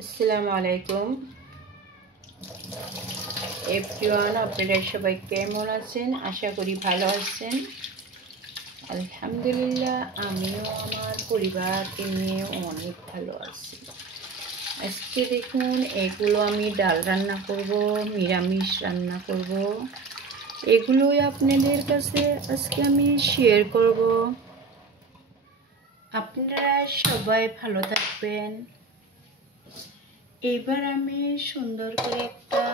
আসসালামু আলাইকুম এভরিওয়ান, আপনারা সবাই কেমন আছেন? আশা করি ভালো আছেন। আলহামদুলিল্লাহ, আমিও আমার পরিবারকে নিয়ে অনেক ভালো আছি। আজকে দেখুন, এগুলো আমি ডাল রান্না করব, নিরামিষ রান্না করব। এগুলোই আপনাদের কাছে আজকে আমি শেয়ার করব। আপনারা সবাই ভালো থাকবেন। এইবার আমি সুন্দর করে একটা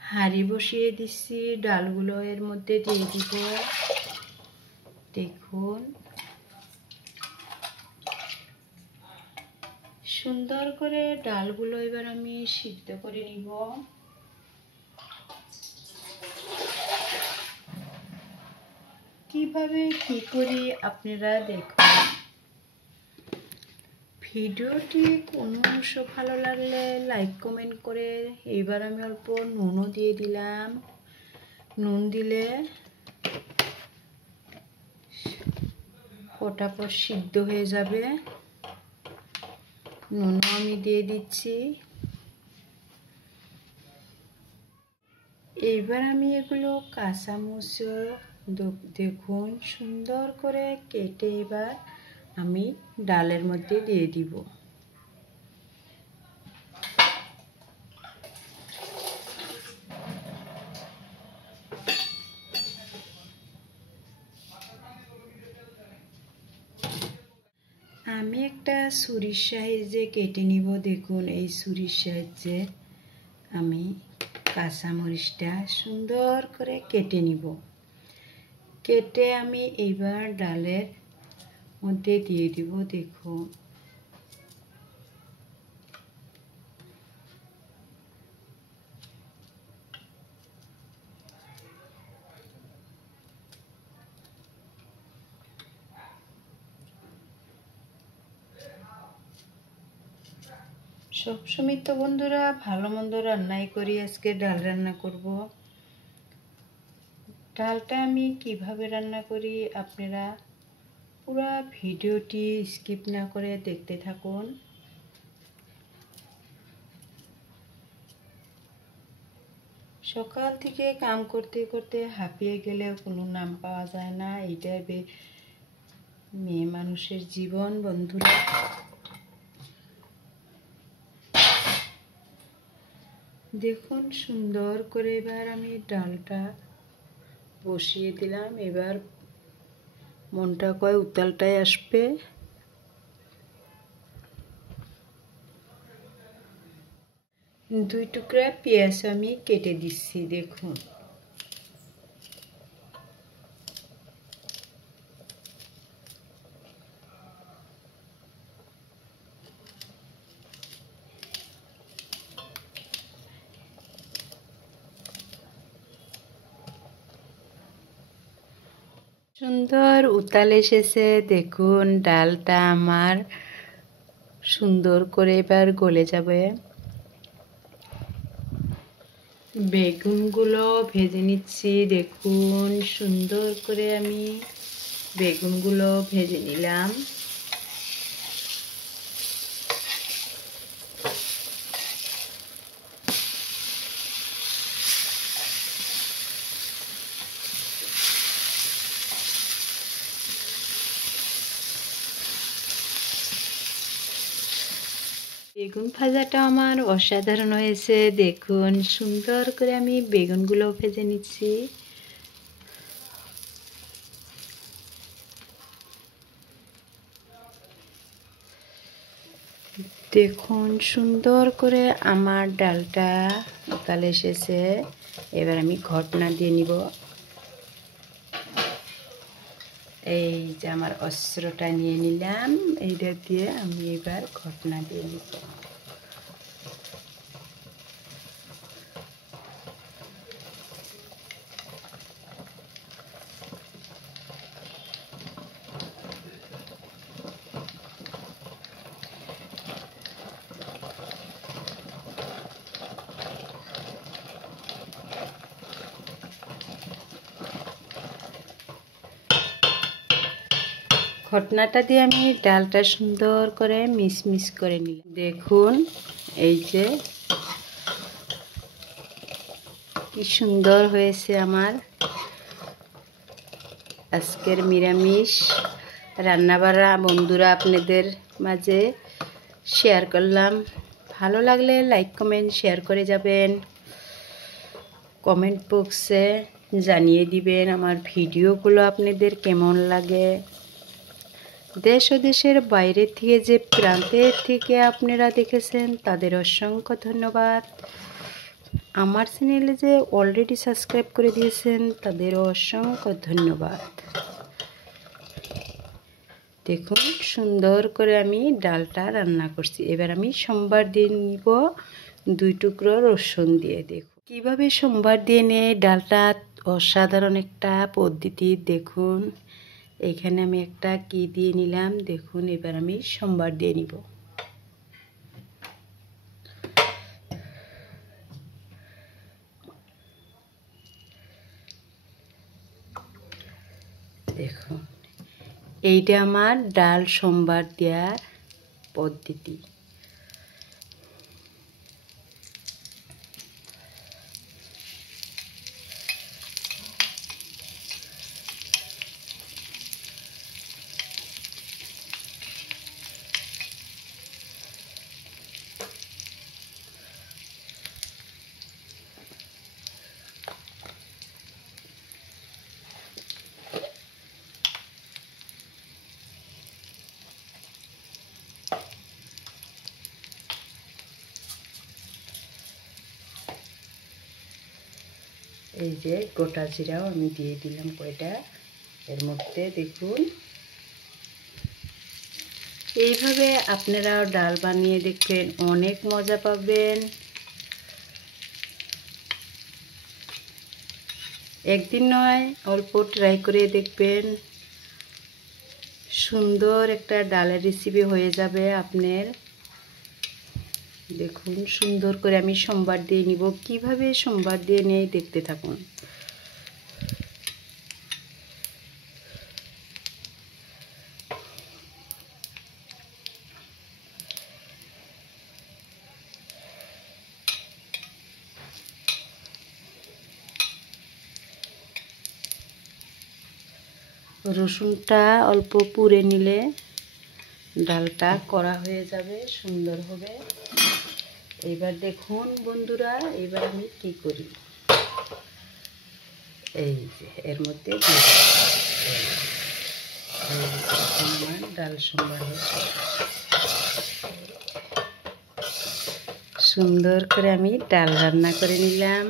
হাঁড়ি বসিয়ে দিচ্ছি, ডালগুলো এর মধ্যে দিয়ে দিব। দেখুন, সুন্দর করে ডালগুলো এবার আমি সিদ্ধ করে নিব। কিভাবে কি করি আপনারা দেখুন। ভিডিওটি কোনো অংশ ভালো লাগলে লাইক কমেন্ট করে। এইবার আমি অল্প নুনও দিয়ে দিলাম। নুন দিলে ফটাফট সিদ্ধ হয়ে যাবে। নুনও আমি দিয়ে দিচ্ছি। এইবার আমি এগুলো কাঁচামরিচ দেখুন সুন্দর করে কেটে এবার আমি ডালের মধ্যে দিয়ে দিব। আমি একটা ছুরির সাহায্যে কেটে নিব। দেখুন, এই ছুরির সাহায্যে আমি কাঁচামরিচটা সুন্দর করে কেটে নিব। কেটে আমি এইবার ডালের মধ্যে দিয়ে দিব। দেখুন, সবসময় তো বন্ধুরা ভালো মন্দ রান্নাই করি, আজকে ডাল রান্না করব। ডালটা আমি কিভাবে রান্না করি আপনারা পুরো ভিডিওটি স্কিপ না করে দেখতে থাকুন। সকাল থেকে কাম করতে করতে হাঁপিয়ে গেলেও কোনো নাম পাওয়া যায় না। এইটাই মেয়ে মানুষের জীবন বন্ধুরা। দেখুন, সুন্দর করে এবার আমি ডালটা বসিয়ে দিলাম। এবার মনটা কয় উতালটাই আসবে। দুই টুকরা পেঁয়াজ আমি কেটে দিচ্ছি। দেখুন, সুন্দর উতাল এসেছে। দেখুন, ডালটা আমার সুন্দর করে এবার গলে যাবে। বেগুনগুলো ভেজে নিচ্ছি। দেখুন, সুন্দর করে আমি বেগুনগুলো ভেজে নিলাম। বেগুন ভাজাটা আমার অসাধারণ হয়েছে। দেখুন, সুন্দর করে আমি বেগুনগুলো ভেজে নিচ্ছি। দেখুন, সুন্দর করে আমার ডালটা উতাল এসেছে। এবার আমি ঘটনা দিয়ে নিব। এই যে আমার অস্ত্রটা নিয়ে নিলাম, এইটা দিয়ে আমি এবার ঘটনা দিয়ে নিব। ঘটনাটা দিয়ে আমি ডালটা সুন্দর করে মিক্স করে নিলাম। দেখুন এই যে কি সুন্দর হয়েছে আমার আজকের নিরামিষ রান্নাবাড়া। বন্ধুরা, আপনাদের মাঝে শেয়ার করলাম। ভালো লাগলে লাইক কমেন্ট শেয়ার করে যাবেন। কমেন্ট বক্সে জানিয়ে দিবেন আমার ভিডিওগুলো আপনাদের কেমন লাগে। দেশ ও দেশের বাইরে থেকে যে প্রান্তের থেকে আপনারা দেখেছেন তাদের অসংখ্য ধন্যবাদ। আমার চ্যানেলে যে অলরেডি সাবস্ক্রাইব করে দিয়েছেন তাদের অসংখ্য ধন্যবাদ। দেখুন সুন্দর করে আমি ডালটা রান্না করছি। এবার আমি সম্বার দিয়ে নিব 2 টুকরো রসুন দিয়ে। দেখুন কীভাবে সম্বার দিয়ে নিয়ে ডালটা অসাধারণ একটা পদ্ধতি। দেখুন এখানে আমি একটা কি দিয়ে নিলাম। দেখুন এবার আমি সম্বার দিয়ে নিব। দেখুন এইটা আমার ডাল সম্বার দেওয়ার পদ্ধতি। এই যে গোটা জিরাও আমি দিয়ে দিলাম কয়টা এর মধ্যে। দেখুন এইভাবে আপনারাও ডাল বানিয়ে দেখবেন, অনেক মজা পাবেন। একদিন নয় অল্প ট্রাই করে দেখবেন, সুন্দর একটা ডালের রেসিপি হয়ে যাবে আপনার। দেখুন সুন্দর করে আমি সম্বার দিয়ে নিব। কিভাবে সম্বার দিয়ে নেই দেখতে থাকুন। রসুনটা অল্প পুড়ে নিলে ডালটা কড়া হয়ে যাবে, সুন্দর হবে। এবার দেখুন বন্ধুরা, এবার আমি কি করি, এই যে এর মধ্যে আমার ডাল সম্বার হয়েছে। সুন্দর করে আমি ডাল রান্না করে নিলাম।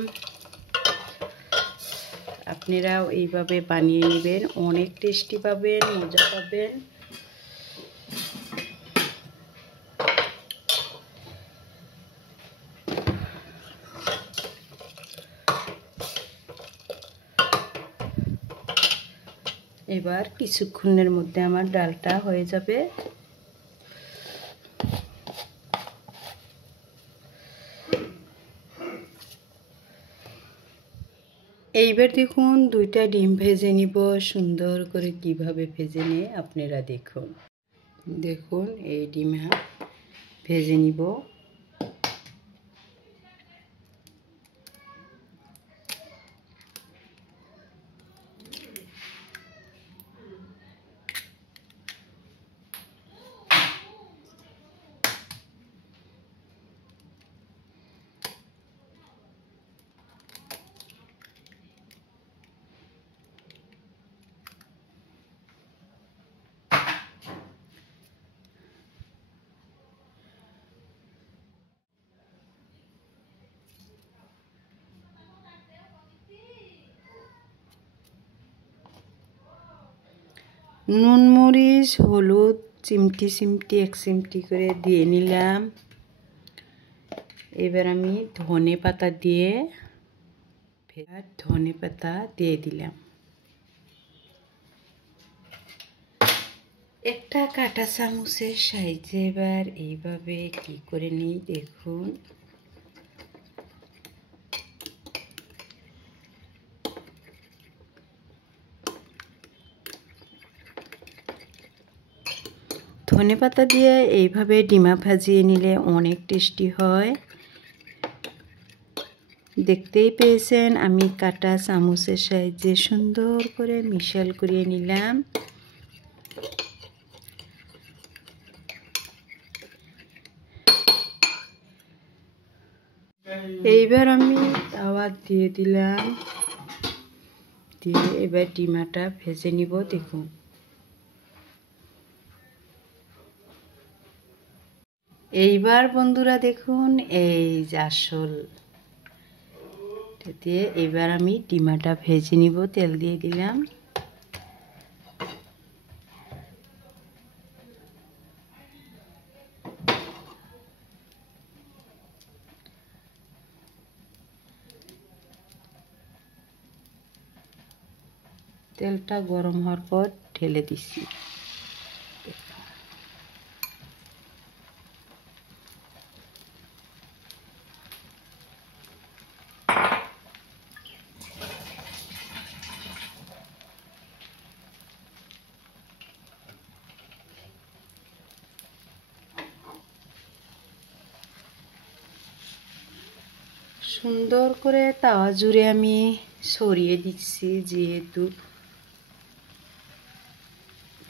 আপনারাও এইভাবে বানিয়ে নেবেন, অনেক টেস্টি পাবেন, মজা পাবেন। এবার কিছুক্ষণের মধ্যে আমার ডালটা হয়ে যাবে। এইবার দেখুন 2টা ডিম ভেজে নিব। সুন্দর করে কিভাবে ভেজে নিয়ে আপনারা দেখুন। দেখুন এই ডিম ভেজে নিব। নুন মরিচ হলুদ চিমটি 1 চিমটি করে দিয়ে নিলাম। এবার আমি ধনে পাতা দিয়ে দিলাম। একটা কাঁটা চামচের সাইজে এবার এইভাবে কি করে নিই দেখুন। ধনেপাতা দিয়ে এইভাবে ডিমা ভাজিয়ে নিলে অনেক টেস্টি হয়। দেখতেই পেয়েছেন আমি কাটা চামচের সাহায্যে সুন্দর করে মিশাল করিয়ে নিলাম। এইবার আমি তাওয়া দিয়ে দিলাম, দিয়ে এবার ডিমাটা ভেজে নিব। দেখুন এইবার বন্ধুরা দেখুন এই যে আসল দিয়ে এবার আমি ডিমাটা ভেজে নিব। তেল দিয়ে দিলাম। তেলটা গরম হওয়ার পর ঢেলে দিচ্ছি। সুন্দর করে তাওয়া জুড়ে আমি ছড়িয়ে দিচ্ছি, যেহেতু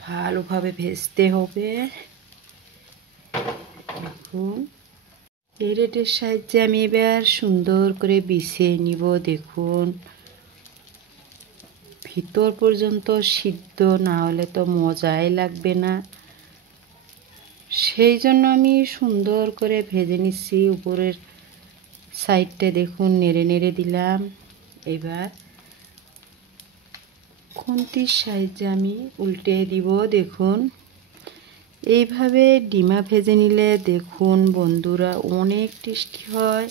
ভালোভাবে ভেজতে হবে। দেখুন এই রেটের সাহায্যে আমি এবার সুন্দর করে বিছিয়ে নিব। দেখুন ভিতর পর্যন্ত সিদ্ধ না হলে তো মজাই লাগবে না, সেই জন্য আমি সুন্দর করে ভেজে নিচ্ছি। উপরের সাইডটা দেখুন নেড়ে নেড়ে দিলাম। এবার খুন্তির সাহায্যে আমি উল্টে দিব। দেখুন এইভাবে ডিমা ভেজে নিলে দেখুন বন্ধুরা অনেক টেস্টি হয়।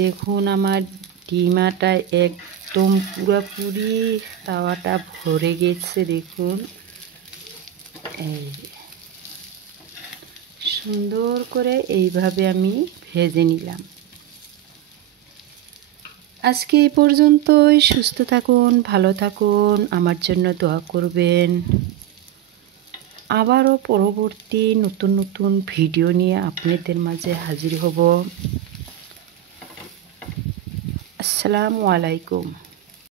দেখুন আমার ডিমাটা একদম পুরোপুরি তাওয়াটা ভরে গেছে। দেখুন এই সুন্দর করে এইভাবে আমি ভেজে নিলাম। আজকে এই পর্যন্তই। সুস্থ থাকুন, ভালো থাকুন, আমার জন্য দোয়া করবেন। আবারও পরবর্তী নতুন নতুন ভিডিও নিয়ে আপনাদের মাঝে হাজির হব। আসসালামু আলাইকুম।